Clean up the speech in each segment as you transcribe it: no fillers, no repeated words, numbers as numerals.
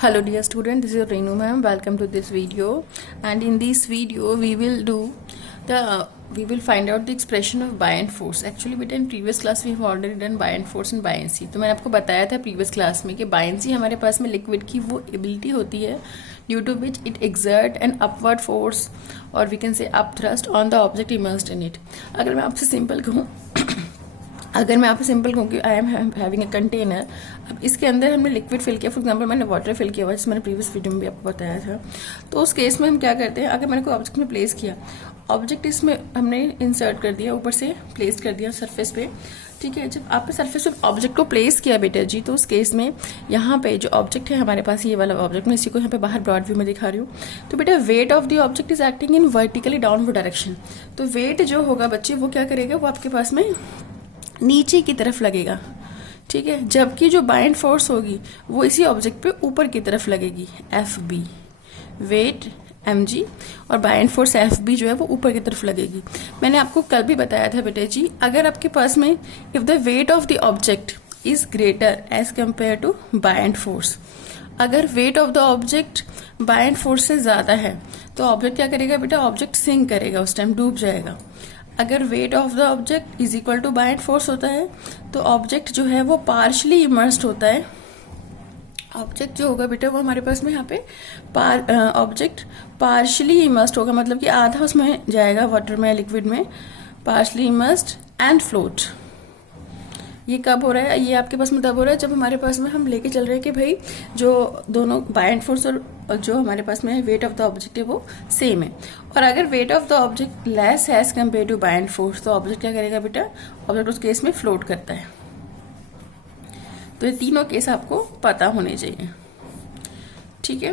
Hello dear student, this is Renu ma'am. Welcome to this video, and in this video we will find out the expression of buoyant force. Actually बेटा in previous class we have already done buoyant force and buoyancy. तो मैंने आपको बताया था previous class में कि buoyancy हमारे पास में liquid की वो ability होती है due to which it exert an upward force or we can say up thrust on the object immersed in it. अगर मैं आपसे simple कहूँ कि I am having a container, अब इसके अंदर हमने लिक्विड फिल किया, फॉर एग्जांपल मैंने वाटर फिल किया हुआ, जिसमें मैंने प्रीवियस वीडियो में भी आपको बताया था। तो उस केस में हम क्या करते हैं, अगर मैंने कोई ऑब्जेक्ट में प्लेस किया, ऑब्जेक्ट इसमें हमने इंसर्ट कर दिया, ऊपर से प्लेस कर दिया सरफेस पे, ठीक है। जब आपने सरफेस पे ऑब्जेक्ट को प्लेस किया बेटा जी, तो उस केस में यहाँ पे जो ऑब्जेक्ट है हमारे पास, ये वाला ऑब्जेक्ट, मैं इसी को यहाँ पे बाहर ब्रॉड व्यू में दिखा रही हूँ। तो बेटा weight of the object is acting in vertically downward direction. तो वेट जो होगा बच्चे वो क्या करेगा, वो आपके पास में नीचे की तरफ लगेगा, ठीक है। जबकि जो बाइंड फोर्स होगी वो इसी ऑब्जेक्ट पे ऊपर की तरफ लगेगी, F B, weight M G और बाइंड फोर्स एफ बी जो है वो ऊपर की तरफ लगेगी। मैंने आपको कल भी बताया था बेटे जी, अगर आपके पास में if the weight of the object is greater as compare to buoyant force, अगर weight of the object buoyant force से ज्यादा है तो ऑब्जेक्ट क्या करेगा बेटा, ऑब्जेक्ट सिंक करेगा, उस टाइम डूब जाएगा। अगर weight of the object is equal to buoyant force होता है तो ऑब्जेक्ट जो है वो पार्शली इमर्स्ड होता है। ऑब्जेक्ट जो होगा बेटा वो हमारे पास में यहाँ पे ऑब्जेक्ट पार्शली इमर्स्ड होगा, मतलब कि आधा उसमें जाएगा वाटर में, लिक्विड में, पार्शली इमर्स्ड एंड फ्लोट। ये कब हो रहा है, ये आपके पास में तब हो रहा है जब हमारे पास में हम लेके चल रहे हैं कि भाई जो दोनों बाइंड फोर्स और जो हमारे पास में वेट ऑफ द ऑब्जेक्ट है वो सेम है। और अगर weight of the object less है as compare to buoyant force, तो ऑब्जेक्ट क्या करेगा बेटा, ऑब्जेक्ट उस केस में फ्लोट करता है। तो ये तीनों केस आपको पता होने चाहिए, ठीक है।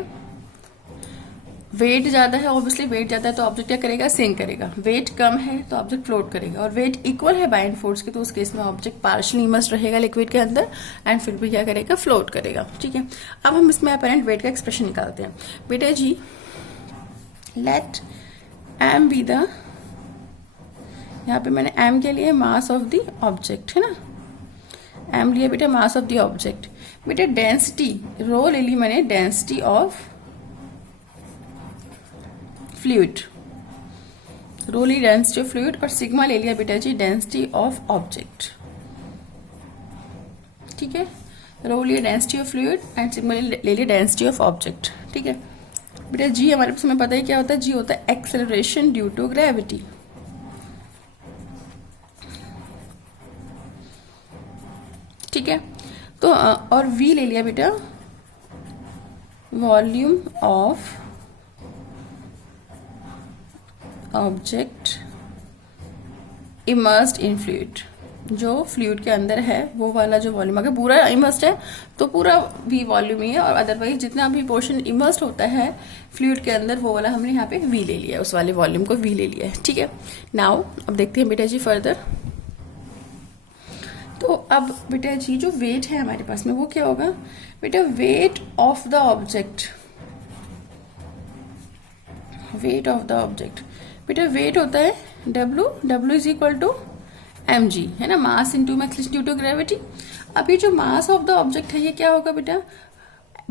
वेट ज्यादा है, ऑब्वियसली वेट ज्यादा है तो ऑब्जेक्ट क्या करेगा, सिंक करेगा। वेट कम है तो ऑब्जेक्ट फ्लोट करेगा, और वेट इक्वल है बाइंड फोर्स के तो उस केस में ऑब्जेक्ट पार्शियली इमर्स्ड रहेगा लिक्विड के अंदर एंड फिर भी क्या करेगा, फ्लोट करेगा, ठीक है। अब हम इसमें अपरेंट वेट का एक्सप्रेशन निकालते हैं। बेटा जी लेट एम बी द, यहाँ पे मैंने एम के लिए मास ऑफ द ऑब्जेक्ट है ना, एम लिया बेटा मास ऑफ द ऑब्जेक्ट। बेटा डेंसिटी रो ले ली मैंने, डेंसिटी ऑफ फ्लूइड, रो ली डेंसिटी ऑफ फ्लूइड, और सिग्मा ले लिया बेटा जी डेंसिटी ऑफ ऑब्जेक्ट, ठीक है। रो लिया density of fluid and sigma ले लिया डेंसिटी ऑफ ऑब्जेक्ट, ठीक है। बेटा जी हमारे पास हमें पता है क्या होता है, जी होता है एक्सेलरेशन ड्यू टू ग्रेविटी, ठीक है। तो और वी ले लिया बेटा volume of object immersed in fluid, जो फ्लूइड के अंदर है वो वाला जो वॉल्यूम, अगर पूरा इमर्स्ड है तो पूरा भी वॉल्यूम ही है, और अदरवाइज जितना भी पोर्शन इमर्स्ड होता है फ्लूइड के अंदर वो वाला हमने यहाँ पे वी ले लिया, उस वाले वॉल्यूम को वी ले लिया है, ठीक है। नाउ अब देखते हैं बेटा जी फर्दर। तो अब बेटा जी जो वेट है हमारे पास में वो क्या होगा बेटा, weight of the object, weight of the object बेटा वेट होता है W, W is equal to M G, है ना, mass into acceleration due to gravity. अभी जो मास ऑफ द ऑब्जेक्ट है ये क्या होगा बेटा,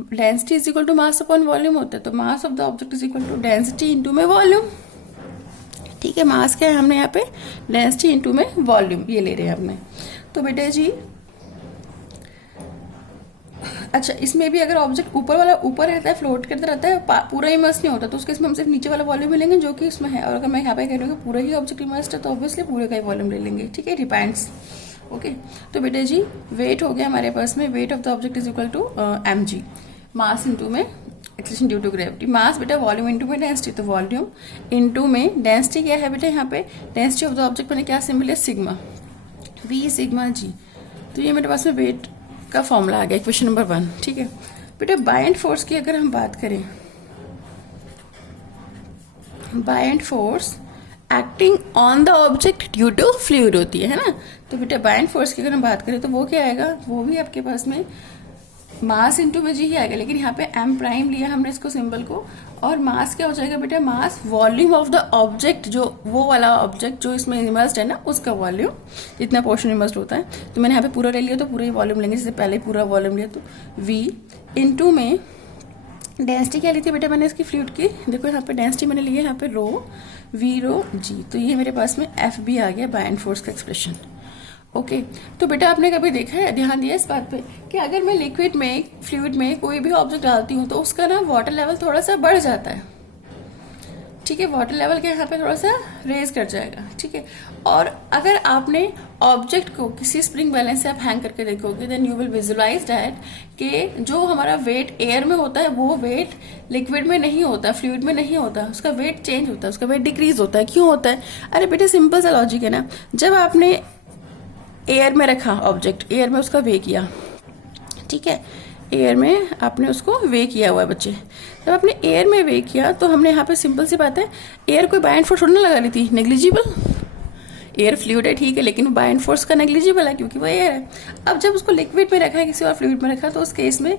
density is equal to mass upon volume होता है, तो mass of the object is equal to density into में वॉल्यूम, ठीक है। मास क्या है हमने यहाँ पे, डेंसिटी इंटू में वॉल्यूम, ये ले रहे हैं हमने। तो बेटा जी अच्छा, इसमें भी अगर ऑब्जेक्ट ऊपर वाला ऊपर रहता है, फ्लोट करता रहता है, पूरा इमर्स नहीं होता, तो उसके इसमें हम सिर्फ नीचे वाला वॉल्यूम लेंगे जो कि इसमें है। और अगर मैं यहाँ पे कह रही हूँ पूरा ही ऑब्जेक्ट इमर्स्ड है तो ऑब्वियसली पूरे का ही वॉल्यूम ले लेंगे, ठीक है, डिपेंड्स, ओके। तो बेटा जी वेट हो गया हमारे पास में, weight of the object is equal to M G, mass into में acceleration due to gravity, mass बेटा वॉल्यूम इंटू में डेंसिटी, तो वॉल्यूम इंटू में डेंसिटी क्या है बेटा, यहाँ पे डेंसिटी ऑफ द ऑब्जेक्ट मैंने क्या सिंबल है, सिग्मा, वी सिग्मा जी। तो ये मेरे पास में वेट का फॉर्मूला आ गया क्वेश्चन नंबर 1, ठीक है। बेटा बाइंड फोर्स की अगर हम बात करें, buoyant force acting on the object due to fluid होती है ना। तो बेटा बाइंड फोर्स की अगर हम बात करें तो वो क्या आएगा, वो भी आपके पास में मास इंटू में जी ही आएगा, लेकिन यहाँ पे एम प्राइम लिया हमने इसको सिंबल को, और मास क्या हो जाएगा बेटा, mass volume of the object, जो वो वाला ऑब्जेक्ट जो इसमें इमर्स्ड है ना उसका वॉल्यूम, जितना पोर्शन इमर्स्ड होता है। तो मैंने यहाँ पे पूरा ले लिया तो पूरा ही वॉल्यूम लेंगे, जैसे पहले पूरा वॉल्यूम लिया तो v इंटू में डेंसिटी क्या ली थी बेटा मैंने इसकी फ्लूइड की, देखो यहाँ पे डेंसिटी मैंने ली है यहाँ पे रो वी रो जी, तो ये मेरे पास में एफ बी आ गया बाय एंड फोर्स का एक्सप्रेशन। ओके तो बेटा आपने कभी देखा है, ध्यान दिया इस बात पे कि अगर मैं लिक्विड में फ्लूइड में कोई भी ऑब्जेक्ट डालती हूँ तो उसका ना वाटर लेवल थोड़ा सा बढ़ जाता है, ठीक है, वाटर लेवल के यहाँ पे थोड़ा सा रेज कर जाएगा, ठीक है। और अगर आपने ऑब्जेक्ट को किसी स्प्रिंग बैलेंस से आप हैंग करके देखोगे then you will visualize that कि जो हमारा वेट एयर में होता है वो वेट लिक्विड में नहीं होता, फ्लूइड में नहीं होता, उसका वेट चेंज होता है, उसका वेट डिक्रीज होता है। क्यों होता है? अरे बेटे सिंपल सा लॉजिक है ना, जब आपने एयर में रखा ऑब्जेक्ट, एयर में उसका वे किया, ठीक है, एयर में आपने उसको वे किया हुआ है बच्चे, जब आपने एयर में वे किया तो हमने यहाँ पे सिंपल सी बात है, एयर कोई बाय एंड फोर्स थोड़ी ना लगा ली थी, नेग्लिजिबल, एयर फ्लूइड है ठीक है, लेकिन बाय एंड फोर्स का नेग्लिजिबल है क्योंकि वो एयर है। अब जब उसको लिक्विड में रखा है किसी और फ्लूइड में रखा तो उस केस में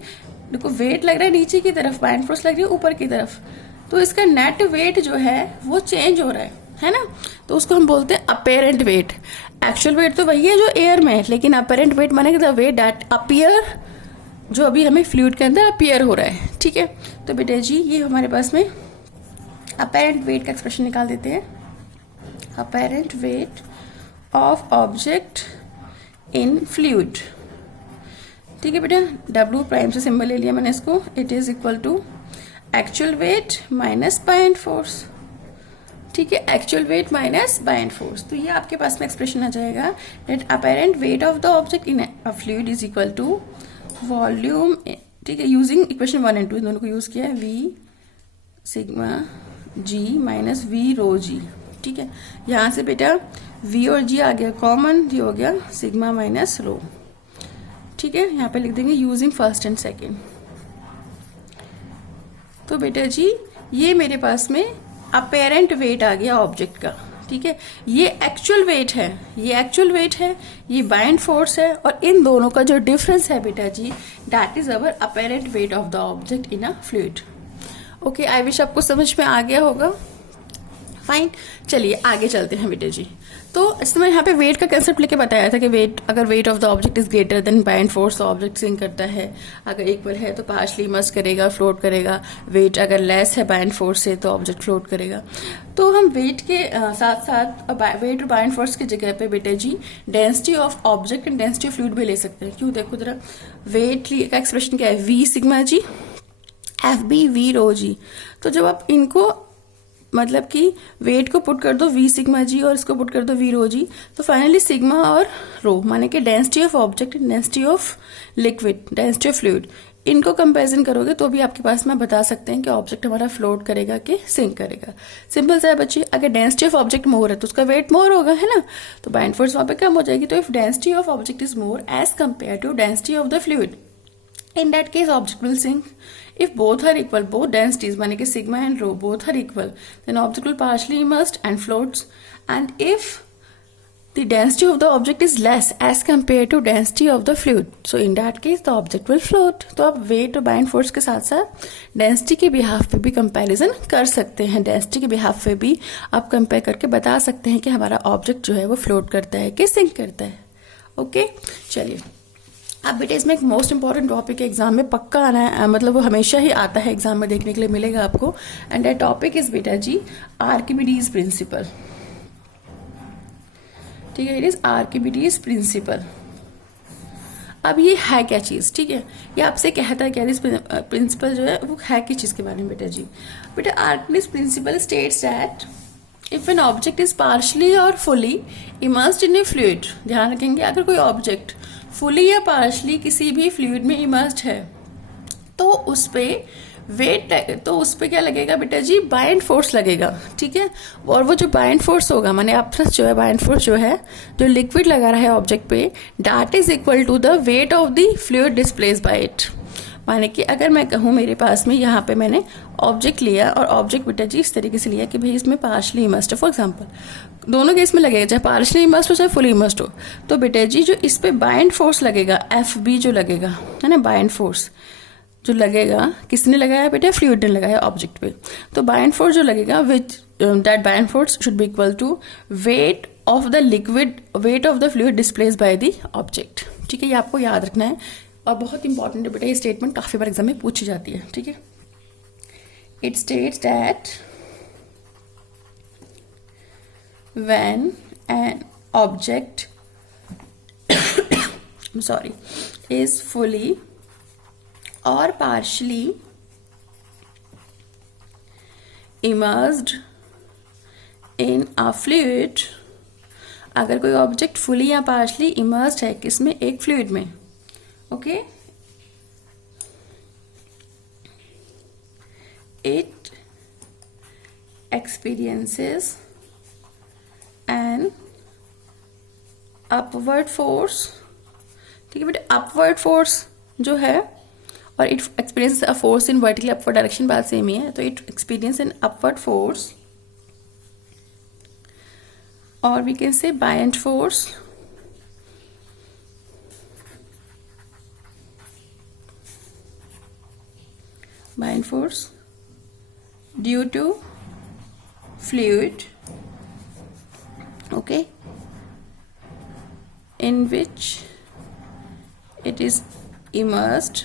देखो वेट लग रहा है नीचे की तरफ, बाय एंड फोर्स लग रही है ऊपर की तरफ, तो इसका नेट वेट जो है वो चेंज हो रहा है ना, तो उसको हम बोलते हैं अपेरेंट वेट। एक्चुअल वेट तो वही है जो एयर में है, लेकिन अपेरेंट वेट माने द वेट दैट अपीयर, जो अभी हमें फ्लूइड के अंदर अपीयर हो रहा है, ठीक है। तो बेटा जी ये हमारे पास में अपेरेंट वेट का एक्सप्रेशन निकाल देते हैं, apparent weight of object in fluid, ठीक है बेटा, डब्ल्यू प्राइम से सिंबल ले लिया मैंने इसको, it is equal to actual weight minus buoyant force, ठीक है, actual weight minus buoyant force. तो ये आपके पास में एक्सप्रेशन आ जाएगा that apparent weight of the object in a fluid is equal to volume, ठीक है, यूजिंग इक्वेशन 1 और 2 इन दोनों को यूज किया है, V sigma G minus V rho G, ठीक है। यहाँ से बेटा वी और जी आ गया कॉमन, ये हो गया सिग्मा माइनस रो, ठीक है, यहाँ पे लिख देंगे यूजिंग फर्स्ट एंड सेकेंड। तो बेटा जी ये मेरे पास में अपेरेंट वेट आ गया ऑब्जेक्ट का, ठीक है, ये एक्चुअल वेट है, ये एक्चुअल वेट है, ये बाय एंड फोर्स है, और इन दोनों का जो डिफरेंस है बेटा जी that is our apparent weight of the object in a fluid. Okay, I wish आपको समझ में आ गया होगा। फाइन, चलिए आगे चलते हैं बेटा जी। तो इसमें मैंने यहाँ पे वेट का कंसेप्ट लेके बताया था कि वेट, अगर weight of the object is greater than buoyant force तो ऑब्जेक्ट सिंक करता है, अगर इक्वल है तो पार्शली इमर्स करेगा, फ्लोट करेगा, वेट अगर लेस है बाय एंड फोर्स से तो ऑब्जेक्ट फ्लोट करेगा। तो हम वेट के साथ साथ वेट और बाय एंड फोर्स की जगह पे बेटा जी density of object and density of fluid भी ले सकते हैं। क्यों? देखो जरा, वेट का एक्सप्रेशन क्या है, V sigma G F B V rho G, तो जब आप इनको मतलब कि वेट को पुट कर दो वी सिग्मा जी और इसको पुट कर दो वी रो जी, तो फाइनली सिग्मा और रो माने कि density of object, density of liquid, density of fluid, इनको कंपैरिजन करोगे तो भी आपके पास में बता सकते हैं कि ऑब्जेक्ट हमारा फ्लोट करेगा कि सिंक करेगा। सिंपल सा है बच्चे, अगर डेंसिटी ऑफ ऑब्जेक्ट मोर है तो उसका वेट मोर होगा, है ना, तो बाय एंड फोर्स वहां पे कम हो जाएगी। तो if density of object is more as compare to density of the fluid, in that case object will sink. If both are equal, both densities माने कि sigma and rho both are equal, then object will partially immersed and floats. And if the density of the object is less as compared to density of the fluid, so in that case the object will float. तो आप weight और by and force के साथ साथ density के behalf पे भी comparison कर सकते हैं, density के behalf पे भी आप compare करके बता सकते हैं कि हमारा object जो है वो float करता है कि sink करता है। ओके, चलिए अब बेटा इसमें एक मोस्ट इंपॉर्टेंट टॉपिक है, एग्जाम में पक्का आना है, मतलब वो हमेशा ही आता है एग्जाम में, देखने के लिए मिलेगा आपको, एंड दैट टॉपिक इज बेटा जी आर्किमिडीज प्रिंसिपल, ठीक है, इट इज आर्किमिडीज प्रिंसिपल। अब ये है क्या चीज, ठीक है, ये आपसे कहता है क्या प्रिंसिपल जो है वो है किस चीज के बारे में बेटा जी। बेटा Archimedes principle states that if an object is partially और fully immersed in a fluid, ध्यान रखेंगे अगर कोई ऑब्जेक्ट फुली या पार्शली किसी भी फ्लूइड में इमर्स्ड है तो उस पे वेट, तो उस पे क्या लगेगा बेटा जी, बाय एंड फोर्स लगेगा, ठीक है, और वो जो बाय एंड फोर्स होगा माने अपरस जो है बाय एंड फोर्स जो है जो लिक्विड लगा रहा है ऑब्जेक्ट पे, that is equal to the weight of the fluid displaced by it. माने कि अगर मैं कहूँ मेरे पास में यहाँ पे मैंने ऑब्जेक्ट लिया और ऑब्जेक्ट बेटा जी इस तरीके से लिया कि भाई इसमें पार्शली इमर्स्ड है, फॉर एग्जांपल दोनों केस में लगेगा, चाहे पार्शली इमर्स्ड हो चाहे फुली इमर्स्ड हो, तो बेटा जी जो इस पे बाय एंड फोर्स लगेगा एफ बी जो लगेगा, है ना, बाय एंड फोर्स जो लगेगा, किसने लगाया बेटा, फ्लूइड ने लगाया ऑब्जेक्ट पे, तो बाय एंड फोर्स जो लगेगा which that buoyant force should be equal to weight of the liquid, weight of the fluid displaced by the object, ठीक है, ये आपको याद रखना है और बहुत इंपॉर्टेंट है बेटा, ये स्टेटमेंट काफी बार एग्जाम में पूछी जाती है, ठीक है। it states that when an object I'm sorry is fully or partially immersed in a fluid, अगर कोई ऑब्जेक्ट फुली या पार्शली इमर्स्ड है किसमें, एक फ्लूइड में, okay, it experiences an upward force, ठीक है बेटा, अपवर्ड फोर्स जो है, और it experience a force in vertically upward direction, बात सेम ही है, तो it experience N upward force, or we can say buoyant force, buoyant force due to fluid, okay, in which it is immersed,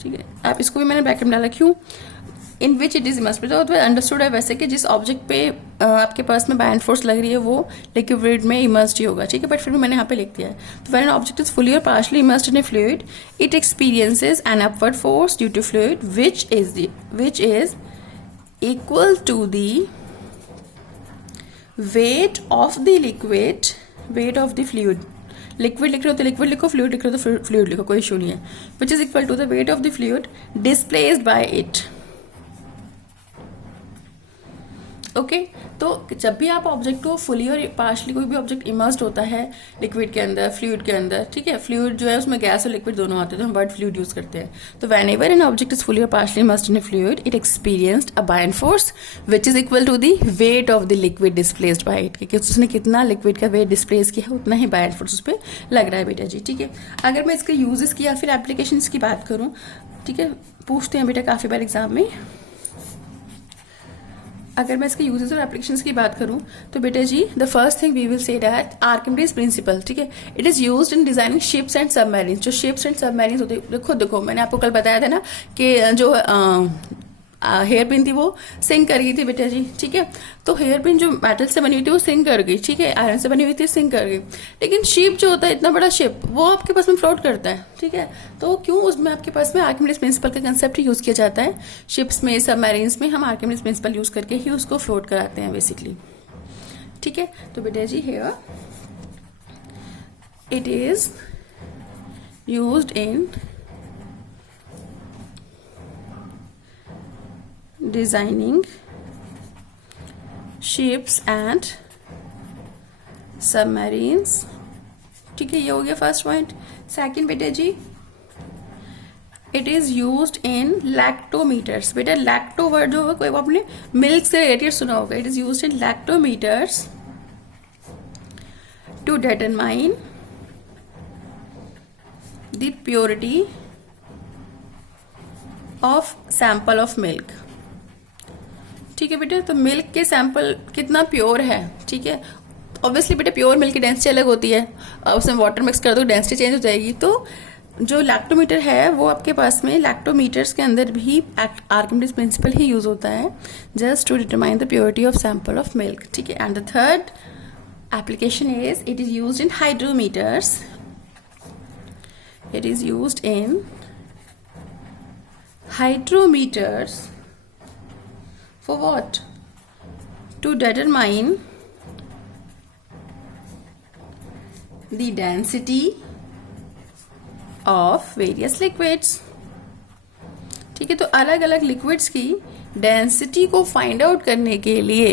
ठीक है, आप इसको भी मैंने bracket में डाला, क्यों, इन विच इट इज इमर्स्ड, तो अंडरस्टूड है वैसे कि जिस ऑब्जेक्ट पे आपके पास में बायंट फोर्स लग रही है वो लिक्विड में इमर्स्ड ही होगा, ठीक है, बट फिर भी मैंने यहाँ पे लिख दिया है, तो when an object is fully और partially immersed in a fluid it experiences an upward force due to fluid which is equal to the weight of the liquid, weight of the fluid, liquid लिख रहे हो तो liquid लिखो, fluid लिख रहे हो तो फ्लूइड लिखो, कोई इशू नहीं है, which is equal to the weight of the fluid displaced by it, okay तो जब भी आप ऑब्जेक्ट को फुली और पार्शली, कोई भी ऑब्जेक्ट इमर्स्ड होता है लिक्विड के अंदर, फ्लूइड के अंदर, ठीक है, फ्लूइड जो है उसमें गैस और लिक्विड दोनों आते हैं, तो हम वर्ड फ्लूइड यूज करते हैं, तो whenever an object is fully और partially immersed in a fluid it experienced a buoyant force which is equal to the weight of the liquid displaced by it, क्योंकि उसने कितना liquid का wait displace किया है उतना ही buoyant force उस पर लग रहा है बेटा जी, ठीक है। अगर मैं इसके यूजेस की या फिर एप्लीकेशन की बात करूँ, ठीक है, पूछते हैं बेटा काफी बार एग्जाम में, अगर मैं इसके यूजेस और एप्लीकेशंस की बात करूं तो बेटा जी the first thing we will say that Archimedes principle, ठीक है, it is used in designing ships and submarines, जो शिप्स एंड सबमरीन्स होते हैं, देखो मैंने आपको कल बताया था ना कि जो हेयर पिन थी वो सिंक कर गई थी बेटा जी, ठीक है, तो हेयर पिन जो मेटल से बनी हुई थी वो सिंक कर गई, ठीक है, आयरन से बनी हुई थी सिंक कर गई, लेकिन शिप जो होता है इतना बड़ा शिप वो आपके पास में फ्लोट करता है, ठीक है, तो क्यों उसमें आपके पास में आर्किमिडीज प्रिंसिपल का कंसेप्ट यूज किया जाता है, शिप्स में सबमरीन्स में हम आर्किमिडीज प्रिंसिपल यूज करके ही उसको फ्लोट कराते हैं बेसिकली, ठीक है, तो बेटा जी here it is used in designing ships and submarines, ठीक है, ये हो गया फर्स्ट पॉइंट। सेकंड बेटा जी इट इज यूज्ड इन लैक्टोमीटर्स, बेटा लैक्टो वर्ड जो है कोई आपने मिल्क से रिलेटेड सुना होगा, it is used in lactometers to determine the purity of sample of milk, ठीक है बेटा, तो मिल्क के सैंपल कितना प्योर है, ठीक है, ऑब्वियसली बेटा प्योर मिल्क की डेंसिटी अलग होती है, उसमें वाटर मिक्स कर दो डेंसिटी चेंज हो जाएगी, तो जो लैक्टोमीटर है वो आपके पास में लैक्टोमीटर्स के अंदर भी आर्किमिडीज प्रिंसिपल ही यूज होता है just to determine the purity of sample of milk, ठीक है, and the third application is it is used in hydrometers, it is used in hydrometers for what? To determine the density of various liquids, ठीक है, तो अलग अलग liquids की density को find out करने के लिए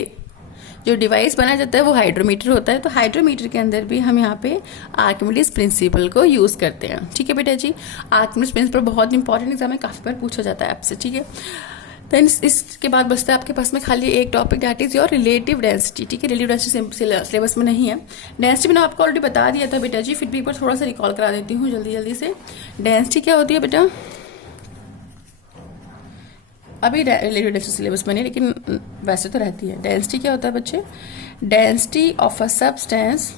जो डिवाइस बनाया जाता है वो हाइड्रोमीटर होता है, तो हाइड्रोमीटर के अंदर भी हम यहाँ पे आर्किमिडीज प्रिंसिपल को यूज करते हैं, ठीक है बेटा जी, आर्किमिडीज प्रिंसिपल बहुत इंपॉर्टेंट एग्जाम में काफी बार पूछा जाता है आपसे, ठीक है, देन इसके बाद बचता है आपके पास में खाली एक topic that is your relative density, ठीक है, रिलेटिव डेंसिटी सिलेबस में नहीं है, डेंसिटी मैंने आपको ऑलरेडी बता दिया था बेटा जी, फिर भी एक बार थोड़ा सा रिकॉल करा देती हूँ जल्दी से। डेंसिटी क्या होती है बेटा, अभी रिलेटिव डेंसिटी सिलेबस में नहीं लेकिन वैसे तो रहती है, डेंसिटी क्या होता है बच्चे, density of a substance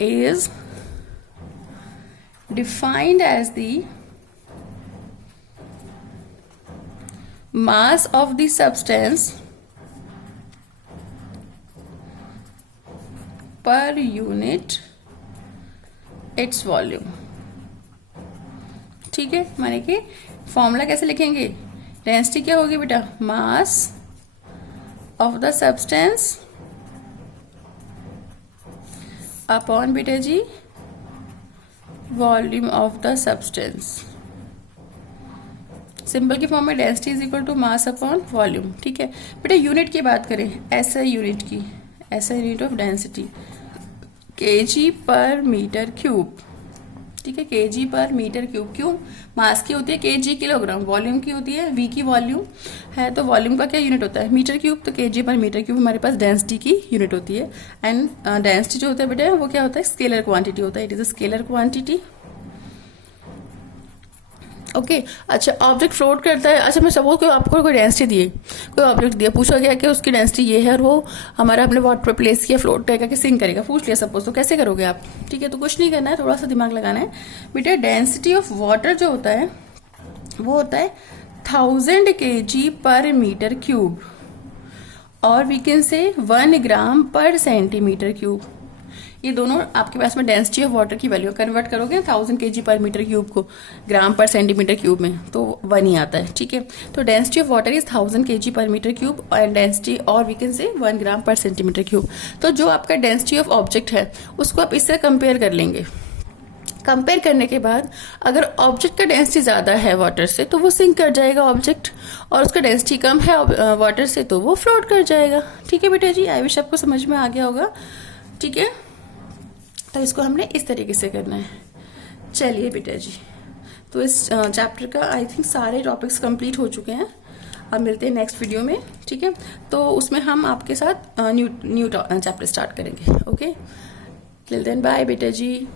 is defined as the mass of the substance per unit its volume। ठीक है, माने कि फॉर्मूला कैसे लिखेंगे, डेंसिटी क्या होगी बेटा, mass of the substance upon बेटा जी volume of the substance. Simple की फॉर्म में density is equal to mass upon volume. ठीक है बेटा, यूनिट की बात करें, ऐसा यूनिट की, ऐसा यूनिट ऑफ डेंसिटी केजी पर मीटर क्यूब। ठीक है, केजी पर मीटर क्यूब। क्यों, मास की होती है केजी किलोग्राम, वॉल्यूम की होती है वी की वॉल्यूम है, तो वॉल्यूम का क्या यूनिट होता है, मीटर क्यूब। तो केजी पर मीटर क्यूब हमारे पास डेंसिटी की यूनिट होती है। एंड डेंसिटी जो होता है बेटा वो क्या होता है, स्केलर क्वांटिटी होता है, it is a scalar quantity. Okay अच्छा, ऑब्जेक्ट फ्लोट करता है। अच्छा मैं सपोज कोई आपको कोई डेंसिटी दिए, कोई ऑब्जेक्ट दिया, पूछा गया कि उसकी डेंसिटी ये है और वो हमारा अपने वाटर पर प्लेस किया, फ्लोट करेगा कि सिंक करेगा, पूछ लिया सपोज, तो कैसे करोगे आप। ठीक है, तो कुछ नहीं करना है, थोड़ा सा दिमाग लगाना है बेटा। डेंसिटी ऑफ वाटर जो होता है वो होता है 1000 kg पर मीटर क्यूब, और वी कैन से 1 ग्राम पर सेंटीमीटर क्यूब। ये दोनों आपके पास में डेंसिटी ऑफ वाटर की वैल्यू कन्वर्ट करोगे 1000 kg पर मीटर क्यूब को ग्राम पर सेंटीमीटर क्यूब में, तो 1 ही आता है। ठीक है, तो density of water is 1000 kg पर मीटर क्यूब एंड डेंसिटी और वी कैन से 1 ग्राम पर सेंटीमीटर क्यूब। तो जो आपका डेंसिटी ऑफ ऑब्जेक्ट है उसको आप इससे कंपेयर कर लेंगे। कंपेयर करने के बाद अगर ऑब्जेक्ट का डेंसिटी ज़्यादा है वाटर से तो वो सिंक कर जाएगा ऑब्जेक्ट, और उसका डेंसिटी कम है वाटर से तो वो फ्लोट कर जाएगा। ठीक है बेटा जी, आई विश आपको समझ में आ गया होगा। ठीक है, तो इसको हमने इस तरीके से करना है। चलिए बेटा जी, तो इस चैप्टर का आई थिंक सारे टॉपिक्स कंप्लीट हो चुके हैं। अब मिलते हैं नेक्स्ट वीडियो में। ठीक है, तो उसमें हम आपके साथ न्यू चैप्टर स्टार्ट करेंगे। ओके, टिल देन बाय बेटा जी।